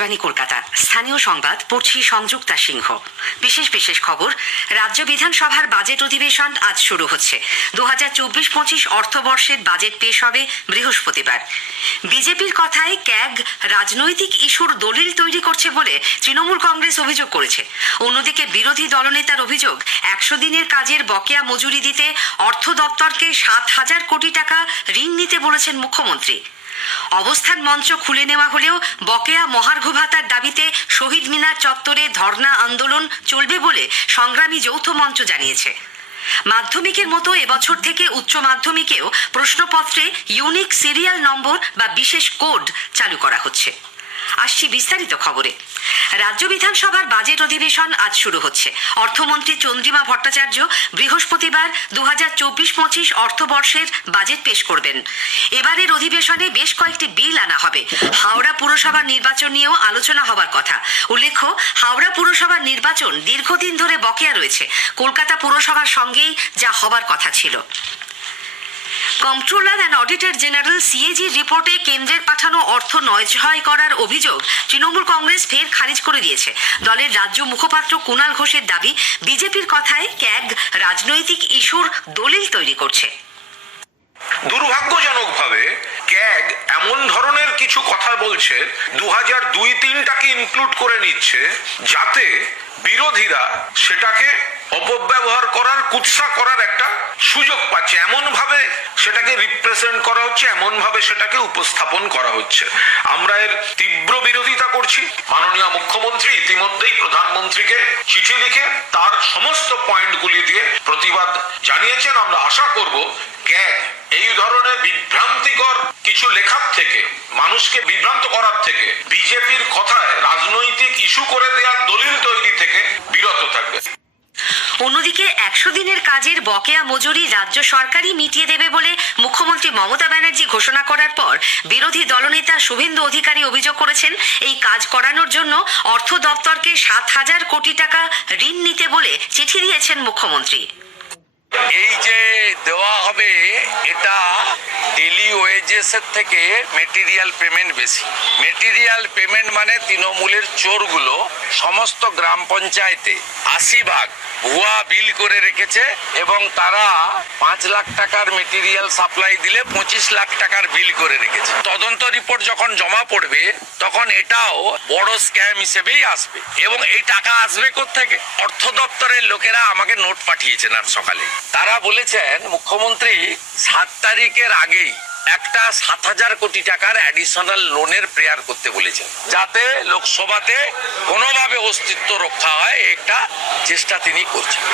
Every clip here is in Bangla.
আকাশবাণী কলকাতা। স্থানীয় সংবাদ পড়ছি সংযুক্তা সিংহ। বিশেষ খবর। রাজ্য বিধানসভার বাজেট অধিবেশন আজ শুরু হচ্ছে। 2024-25 অর্থবর্ষের বাজেট পেশ হবে বৃহস্পতিবার। বিজেপির কথায় ক্যাগ রাজনৈতিক ইস্যুর দলিল তৈরি করছে বলে তৃণমূল কংগ্রেস অভিযোগ করেছে। অন্যদিকে বিরোধী দলনেতার অভিযোগ, 100 দিনের কাজের বকেয়া মজুরি দিতে অর্থ দপ্তরকে 7,000 কোটি টাকা ঋণ নিতে বলেছেন মুখ্যমন্ত্রী। অবস্থান মঞ্চ খুলে নেওয়া হলেও বকেয়া মহার্ঘ ভাতার দাবিতে শহীদ মিনার চত্বরে ধর্ণা আন্দোলন চলবে বলে সংগ্রামী যৌথ মঞ্চ জানিয়েছে। মাধ্যমিকের মতো এবছর থেকে উচ্চ মাধ্যমিকেও প্রশ্নপত্রে ইউনিক সিরিয়াল নম্বর বা বিশেষ কোড চালু করা হচ্ছে। আসছি বিস্তারিত খবরে। রাজ্য বিধানসভার বাজেট অধিবেশন আজ শুরু হচ্ছে। অর্থমন্ত্রী চন্দ্রিমা ভট্টাচার্য বৃহস্পতিবার 2024-25 অর্থবর্ষের বাজেট পেশ করবেন। এবারের অধিবেশনে বেশ কয়েকটি বিল আনা হবে। হাওড়া পুরসভার নির্বাচন নিয়েও আলোচনা হবার কথা। উল্লেখ্য, হাওড়া পুরসভার নির্বাচন দীর্ঘদিন ধরে বকেয়া রয়েছে, কলকাতা পুরসভার সঙ্গেই যা হবার কথা ছিল। কন্ট্রোলার অ্যান্ড অডিটর জেনারেল সিএজির রিপোর্টে কেন্দ্রের পাঠানো অর্থ নয়ছয় করার অভিযোগ তৃণমূল কংগ্রেস ফের খারিজ করে দিয়েছে। দলের রাজ্য মুখপাত্র কুণাল ঘোষের দাবি, বিজেপির কথায় ক্যাগ রাজনৈতিক ইস্যুর দলিল তৈরি করছে। দুর্ভাগ্যজনকভাবে ক্যাগ এমন ধরনের কিছু কথা বলছে, 2002-03টাকে ইনক্লুড করে নিচ্ছে, যাতে বিরোধীরা সেটাকে অপব্যবহার করার, কুৎসা করার একটা সুযোগ পাচ্ছে। এমন ভাবে সেটাকে রিপ্রেজেন্ট করা হচ্ছে, এমন ভাবে সেটাকে উপস্থাপন করা হচ্ছে। আমরা এর তীব্র বিরোধিতা করছি। মাননীয় মুখ্যমন্ত্রী ইতিমধ্যেই প্রধানমন্ত্রীকে চিঠি লিখে তার সমস্ত পয়েন্টগুলি দিয়ে প্রতিবাদ জানিয়েছেন। আমরা আশা করব ক্যাগ এই ধরনের বিভ্রান্তিকর কিছু লেখার থেকে, মানুষকে বিভ্রান্ত করার থেকে, বিজেপির কথায় রাজনৈতিক ইস্যু করে দেওয়ার দলিল তৈরি থেকে বিরত থাকবে। অন্যদিকে 100 দিনের কাজের বকেয়া মজুরি রাজ্য সরকারই মিটিয়ে দেবে বলে মুখ্যমন্ত্রী মমতা ব্যানার্জি ঘোষণা করার পর বিরোধী দলনেতা শুভেন্দু অধিকারী অভিযোগ করেছেন, এই কাজ করানোর জন্য অর্থ দপ্তরকে 7,000 কোটি টাকা ঋণ নিতে বলে চিঠি দিয়েছেন মুখ্যমন্ত্রী। এই যে দেওয়া হবে, এটা ডেলি ওয়েজেসের থেকে মেটেরিয়াল পেমেন্ট বেশি। মেটেরিয়াল পেমেন্ট মানে তৃণমূলের চোরগুলো সমস্ত গ্রাম পঞ্চায়েতে 80% ভুয়া বিল করে রেখেছে এবং তারা 5 লাখ টাকার মেটেরিয়াল সাপ্লাই দিলে 25 লাখ টাকার বিল করে রেখেছে। তদন্ত রিপোর্ট যখন জমা পড়বে তখন এটাও বড় স্ক্যাম হিসেবেই আসবে। এবং এই টাকা আসবে কোত্থেকে? অর্থ দপ্তরের লোকেরা আমাকে নোট পাঠিয়েছেন আজ সকালে। তারা বলেছেন মুখ্যমন্ত্রী 7 তারিখের আগেই একটা 7,000 কোটি টাকার অ্যাডিশনাল লোনের প্রেয়ার করতে বলেছেন, যাতে লোকসভাতে কোনোভাবে অস্তিত্ব রক্ষা হয়, একটা চেষ্টা তিনি করছেন।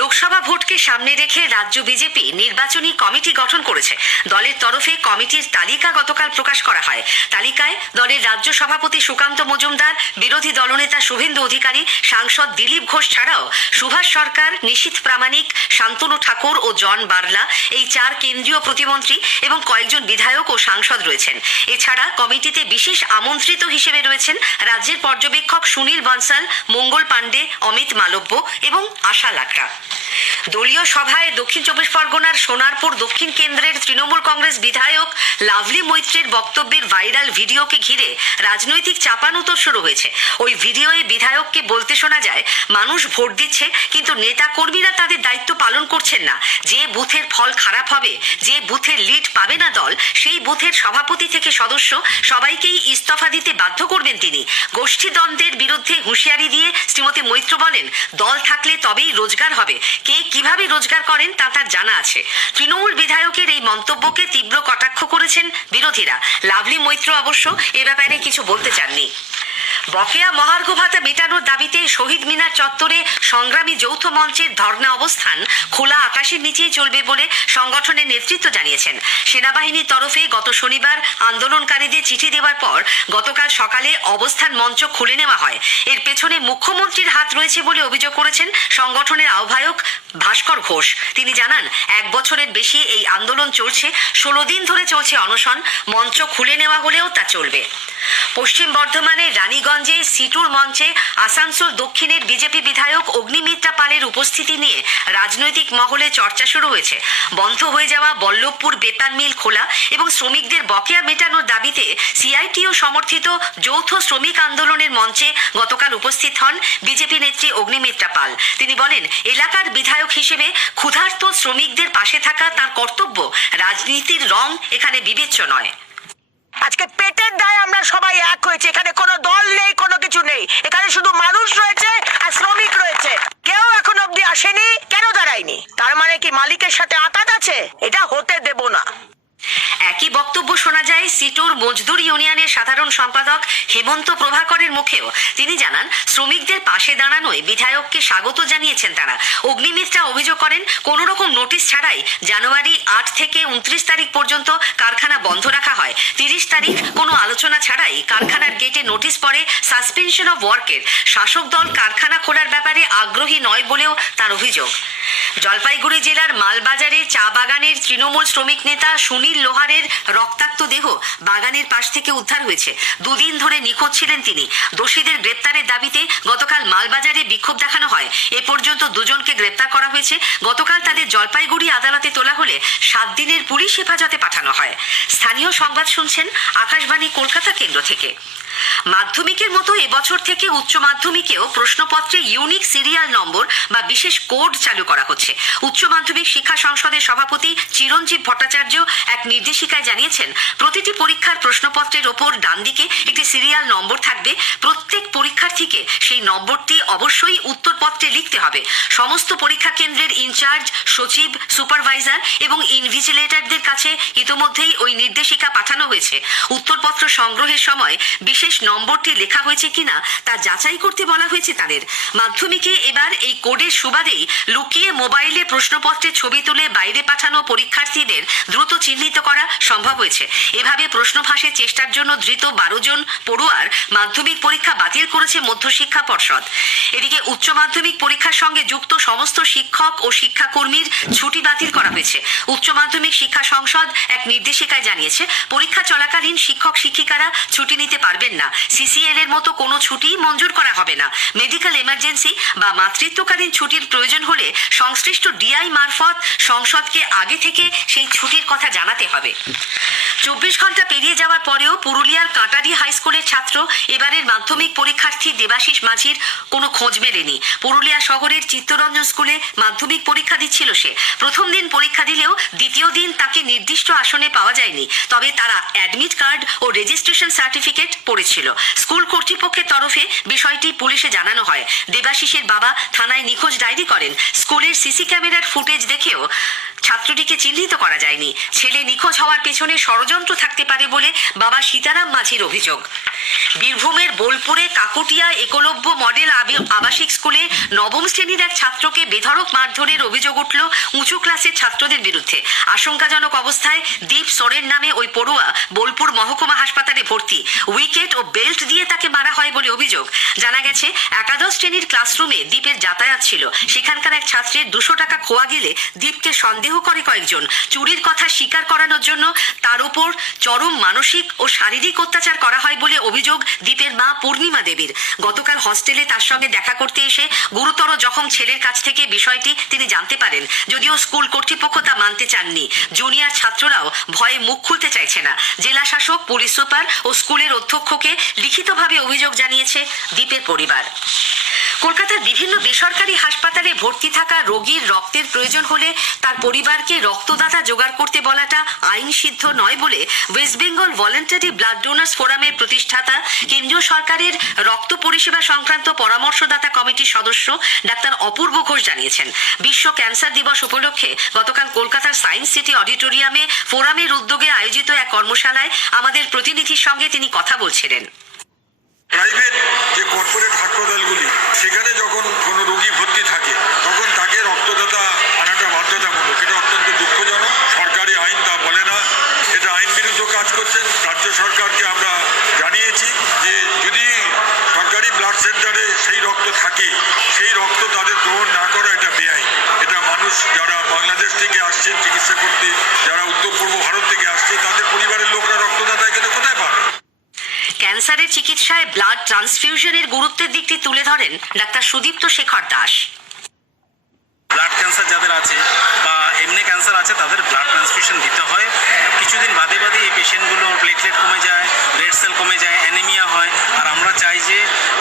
লোকসভা ভোটকে সামনে রেখে রাজ্য বিজেপি নির্বাচনী কমিটি গঠন করেছে। দলের তরফে কমিটির তালিকা গতকাল প্রকাশ করা হয়। তালিকায় দলের রাজ্য সভাপতি সুকান্ত মজুমদার, বিরোধী দলনেতা শুভেন্দু অধিকারী, সাংসদ দিলীপ ঘোষ ছাড়াও সুভাষ সরকার, নিশীথ প্রামাণিক, শান্তনু ঠাকুর ও জন বার্লা, এই 4 কেন্দ্রীয় প্রতিমন্ত্রী এবং কয়েকজন বিধায়ক ও সাংসদ রয়েছেন। এছাড়া কমিটিতে বিশেষ আমন্ত্রিত হিসেবে রয়েছেন রাজ্যের পর্যবেক্ষক সুনীল বনসাল, মঙ্গল পাণ্ডে, অমিত মালব্য এবং আশা লাকড়া। দলীয় সভায় দক্ষিণ 24 পরগনার সোনারপুর দক্ষিণ কেন্দ্রের তৃণমূল কংগ্রেস বিধায়ক লাভলি মৈত্রের বক্তব্যের ভাইরাল ভিডিওকে ঘিরে রাজনৈতিক চাপানুতর শুরু হয়েছে। ওই ভিডিওয়ে বিধায়ককে বলতে শোনা যায়, মানুষ ভোট দিচ্ছে কিন্তু নেতা কর্মীরা তাদের দায়িত্ব পালন করছেন না। যে বুথের ফল খারাপ হবে, যে বুথের লিড পাবে না দল, সেই বুথের সভাপতি থেকে সদস্য সবাইকেই ইস্তফা দিতে বাধ্য করবেন তিনি। গোষ্ঠীদ্বন্দ্বের বিরুদ্ধে হুঁশিয়ারি দিয়ে শ্রীমতী মৈত্র বলেন, দল থাকলে তবেই রোজগার হবে। কে কিভাবে রোজগার করেন তা তার জানা আছে। তৃণমূল বিধায়কের এই মন্তব্যকে তীব্র কটাক্ষ করেছেন বিরোধীরা। লাভলি মৈত্র অবশ্য এ ব্যাপারে কিছু বলতে চাননি। বকেয়া মহার্ঘ ভাতা মেটানোর দাবিতে শহীদ মিনার চত্বরে সংগ্রামী যৌথ মঞ্চের ধর্ণা অবস্থান খোলা আকাশের নিচেই চলবে বলে সংগঠনের নেতৃত্ব জানিয়েছেন। সেনাবাহিনীর তরফে গত শনিবার আন্দোলনকারীদের চিঠি দেওয়ার পর গতকাল সকালে অবস্থান মঞ্চ খুলে নেওয়া হয়। এর পেছনে মুখ্যমন্ত্রীর হাত রয়েছে বলে অভিযোগ করেছেন সংগঠনের আহ্বায়ক ভাস্কর ঘোষ। তিনি জানান, 1 বছরের বেশি এই আন্দোলন চলছে, 16 দিন ধরে চলছে অনশন, মঞ্চ খুলে নেওয়া হলেও তা চলবে। পশ্চিম বর্ধমানের রানীগঞ্জে সিটুর মঞ্চে আসানসোল দক্ষিণের বিজেপি বিধায়ক অগ্নিমিত্রা পালের উপস্থিতি নিয়ে রাজনৈতিক মহলে চর্চা শুরু হয়েছে। বন্ধ হয়ে যাওয়া বল্লভপুর বেতার মিল খোলা এবং শ্রমিকদের বকেয়া মেটানোর দাবিতে সিআইটিইউ সমর্থিত যৌথ শ্রমিক আন্দোলনের মঞ্চে গতকাল উপস্থিত হন বিজেপি নেত্রী অগ্নিমিত্রা পাল। তিনি বলেন, এলাকার বিধায়ক হিসেবে ক্ষুধার্ত শ্রমিকদের পাশে থাকা তার কর্তব্য, রাজনীতির রং এখানে বিবেচ্য নয়। আজকে পেটের দায়ে আমরা সবাই এক হয়েছে, এখানে কোনো দল নেই, কোনো কিছু নেই, এখানে শুধু মানুষ রয়েছে আর শ্রমিক রয়েছে। কেউ এখন অব্দি আসেনি, কেন দাঁড়ায়নি? তার মানে কি মালিকের সাথে আঘাত আছে? এটা হতে দেব না। একই বক্তব্য শোনা যায় সিটুর মজদুর ইউনিয়নের সাধারণ সম্পাদক হেমন্ত প্রভাকরের মুখেও। তিনি জানান, শ্রমিকদের পাশে দাঁড়ানোয় বিধায়ককে স্বাগত জানিয়েছেন তারা। অগ্নিমিত্রা অভিযোগ করেন, কোনো রকম নোটিশ ছাড়াই জানুয়ারি 8 থেকে 29 তারিখ পর্যন্ত কারখানা বন্ধ রাখা হয়। 30 তারিখ কোনো আলোচনা ছাড়াই কারখানার গেটে নোটিশ পড়ে সাসপেনশন অফ ওয়ার্কের। শাসক দল কারখানা খোলার ব্যাপারে আগ্রহী নয় বলেও তার অভিযোগ। জলপাইগুড়ি জেলার মালবাজারে চা বাগানের তৃণমূল শ্রমিক নেতা সুনীল লোহারের রক্তাক্ত দেহ বাগানের পাশ থেকে উদ্ধার হয়েছে। 2 দিন ধরে নিখোঁজ ছিলেন তিনি। দোষীদের গ্রেপ্তারের দাবিতে গতকাল মালবাজারে বিক্ষোভ দেখানো হয়। এ পর্যন্ত 2 জনকে গ্রেপ্তার করা হয়েছে। গতকাল তাদের জলপাইগুড়ি আদালতে তোলা হলে 7 দিনের পুলিশ হেফাজতে পাঠানো হয়। স্থানীয় সংবাদ শুনছেন আকাশবাণী কলকাতা কেন্দ্র থেকে। মাধ্যমিকের মতো এবছর থেকে উচ্চ মাধ্যমিকেও প্রশ্নপত্রে ইউনিক সিরিয়াল নম্বর বা বিশেষ কোড চালু করা হচ্ছে। উচ্চ মাধ্যমিক শিক্ষা সংসদের সভাপতি চিরঞ্জীব ভট্টাচার্য এক নির্দেশিকায় জানিয়েছেন, প্রতিটি পরীক্ষার প্রশ্নপত্রের ওপর ডান দিকে একটি সিরিয়াল নম্বর থাকবে। প্রত্যেক পরীক্ষার্থীকে সেই নম্বরটি অবশ্যই উত্তরপত্রে লিখতে হবে। সমস্ত পরীক্ষা কেন্দ্রের ইনচার্জ, সচিব, সুপারভাইজার এবং ইনভিজিলেটরদের কাছে ইতোমধ্যেই ওই নির্দেশিকা পাঠানো হয়েছে। উত্তরপত্র সংগ্রহের সময় বিশেষ নম্বরটি লেখা হয়েছে কিনা তা যাচাই করতে বলা হয়েছে তাদের। মাধ্যমিকে এবার এই কোডের সুবাদেই লুকিয়ে মোবাইলে প্রশ্নপত্রের ছবি তুলে বাইরে পাঠানো পরীক্ষার্থীদের দ্রুত চিহ্নিত করা সম্ভব হয়েছে। এভাবে প্রশ্ন ফাঁসের চেষ্টার জন্য ধৃত 12 জন পড়ুয়ার মাধ্যমিক পরীক্ষা বাতিল করেছে মধ্যশিক্ষা পর্ষদ। এদিকে উচ্চ মাধ্যমিক পরীক্ষার সঙ্গে যুক্ত সমস্ত শিক্ষক ও শিক্ষাকর্মীর ছুটি বাতিল করা হয়েছে। উচ্চ মাধ্যমিক শিক্ষা সংসদ এক নির্দেশিকায় জানিয়েছে, পরীক্ষা চলাকালীন শিক্ষক শিক্ষিকারা ছুটি নিতে পারবেন না। সিসিএল এর মতো কোনো ছুটি মঞ্জুর করা হবে না। মেডিকেল এমার্জেন্সি বা মাতৃত্বকালীন ছুটির প্রয়োজন হলে সংশ্লিষ্ট ডিআই মারফত সংসদকে আগে থেকে সেই ছুটির কথা জানাতে হবে। 24 ঘন্টা পেরিয়ে যাওয়ার পরেও পুরুলিয়ার কাটারি হাই স্কুলের ছাত্র এবারের মাধ্যমিক পরীক্ষার্থী দেবাশিস মাঝির কোনো খোঁজ মেলেনি। পুরুলিয়া শহরের চিত্তরঞ্জন স্কুলে মাধ্যমিক পরীক্ষা দিচ্ছিল সে। প্রথম দিন পরীক্ষা দিলেও দ্বিতীয় দিন তাকে নির্দিষ্ট আসনে পাওয়া যায়নি। তবে তারা অ্যাডমিট কার্ড ও রেজিস্ট্রেশন সার্টিফিকেট পড়েছিল। স্কুল কর্তৃপক্ষের তরফে বিষয়টি পুলিশে জানানো হয়। দেবাশিসের বাবা থানায় নিখোঁজ ডায়েরি করেন। স্কুলের সিসি ক্যামেরার ফুটেজ দেখেও ছাত্রটিকে চিহ্নিত করা যায়নি। ছেলে নিখোঁজ হওয়ার পেছনে ষড়যন্ত্র থাকতে পারে বলে বাবা সীতারাম মাঝির অভিযোগ। বীরভূমের বোলপুরে কাকুটিয়া একলব্য মডেল আবাসিক স্কুলে 9ম শ্রেণীর এক ছাত্রকে বেধড়ক মারধরের অভিযোগ উঠল উঁচু ক্লাসের ছাত্রদের বিরুদ্ধে। আশঙ্কাজনক অবস্থায় দীপ সোরেন নামে ওই পড়ুয়া বোলপুর মহকুমা হাসপাতালে ভর্তি। উইকেট ও বেল্ট দিয়ে তাকে মারা হয় বলে অভিযোগ। জানা গেছে, একাদশ শ্রেণীর ক্লাসরুমে দীপের যাতায়াত ছিল। সেখানকার এক ছাত্রের 200 টাকা খোয়া গেলে দীপকে সন্দেহ করে কয়েকজন। চুরির কথা স্বীকার করানোর জন্য তার উপর চরম মানসিক ও শারীরিক অত্যাচার করা হয় বলে অভিযোগ দীপের মা পূর্ণিমা দেবীর। গতকাল হস্টেলে তার সঙ্গে দেখা করতে এসে গুরুতর জখম ছেলের কাছ থেকে বিষয়টি তিনি জানতে পারেন। যদিও স্কুল কর্তৃপক্ষ তা মানতে চাননি। জুনিয়র ছাত্ররাও ভয়ে মুখ খুলতে চাইছে না। জেলা শাসক, পুলিশ সুপার ও স্কুলের অধ্যক্ষকে লিখিতভাবে অভিযোগ জানিয়েছে দীপের পরিবার। কলকাতার বিভিন্ন বেসরকারি হাসপাতালে ভর্তি থাকা রোগীর রক্তের প্রয়োজন হলে তার পরিবারকে রক্তদাতা জোগাড় করতে বলাটা আইন সিদ্ধ নয় বলে West Bengal voluntary blood donors ফোরামের প্রতিষ্ঠাতা, কেন্দ্রীয় সরকারের রক্ত পরিষেবা সংক্রান্ত পরামর্শদাতা কমিটির সদস্য ডাক্তার অপূর্ব ঘোষ জানিয়েছেন। বিশ্ব ক্যান্সার দিবস উপলক্ষে গতকাল কলকাতার সায়েন্স সিটি অডিটোরিয়ামে ফোরামের উদ্যোগে আয়োজিত এক কর্মশালায় আমাদের প্রতিনিধির সঙ্গে তিনি কথা বলছিলেন। প্রাইভেট যে কর্পোরেট হাসপাতালগুলি, সেখানে যখন কোনো রোগী ভর্তি থাকে তখন তাকে রক্তদাতা আনাটা বাধ্যতামূলক। এটা অত্যন্ত দুঃখজনক। সরকারি আইন তা বলে না, এটা আইন বিরুদ্ধ কাজ করছেন। রাজ্য সরকারকে আমরা জানিয়েছি যে যদি সরকারি ব্লাড সেন্টারে সেই রক্ত থাকে, সেই রক্ত তাদের গ্রহণ না করা এটা বেআইন, এটা মানুষ যারা বাংলাদেশ থেকে আসছেন চিকিৎসা করতে, যারা উত্তর পূর্ব ভারত থেকে আসছে, তাদের পরিবারের লোকরা রক্তদাতা এখানে কোথায় পাবে? ক্যান্সারের চিকিৎসায় ব্লাড ট্রান্সফিউশনের গুরুত্বের দিকটি তুলে ধরেন doctor Sudipta Shekhar Das. Blood cancer যাদের আছে বা এমনি ক্যান্সার আছে তাদের ব্লাড ট্রান্সফিউশন দিতে হয়। কিছুদিন বাদে বাদে এই পেশেন্টগুলোর প্লেটলেট কমে যায়, রেড সেল কমে যায়, অ্যানিমিয়া হয়। আর আমরা চাই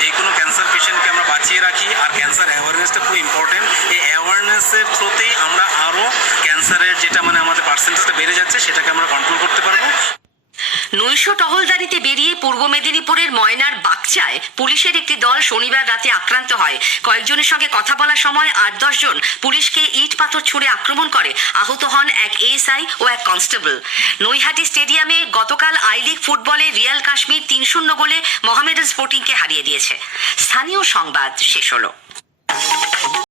যে কোনো ক্যান্সার পেশেন্টকে আমরা বাঁচিয়ে রাখি। আর ক্যান্সার অ্যাওয়ারনেসটা খুব ইম্পর্টেন্ট। এই অ্যাওয়ারনেসের থ্রুতেই আমরা আরও ক্যান্সারের যেটা আমাদের পার্সেন্টেজটা বেড়ে যাচ্ছে সেটাকে আমরা কন্ট্রোল করতে পারবো। নৈশ টহলদারিতে বেরিয়ে পূর্ব মেদিনীপুরের ময়নার বাগচায় পুলিশের একটি দল শনিবার রাতে আক্রান্ত হয়। কয়েকজনের সঙ্গে কথা বলার সময় 8-10 জন পুলিশকে ইট পাথর ছুড়ে আক্রমণ করে। আহত হন এক এএসআই ও এক কনস্টেবল। নৈহাটি স্টেডিয়ামে গতকাল আই লিগ ফুটবলে রিয়াল কাশ্মীর 3-0 গোলে মোহামেডান স্পোর্টিংকে হারিয়ে দিয়েছে। স্থানীয় সংবাদ শেষ হলো।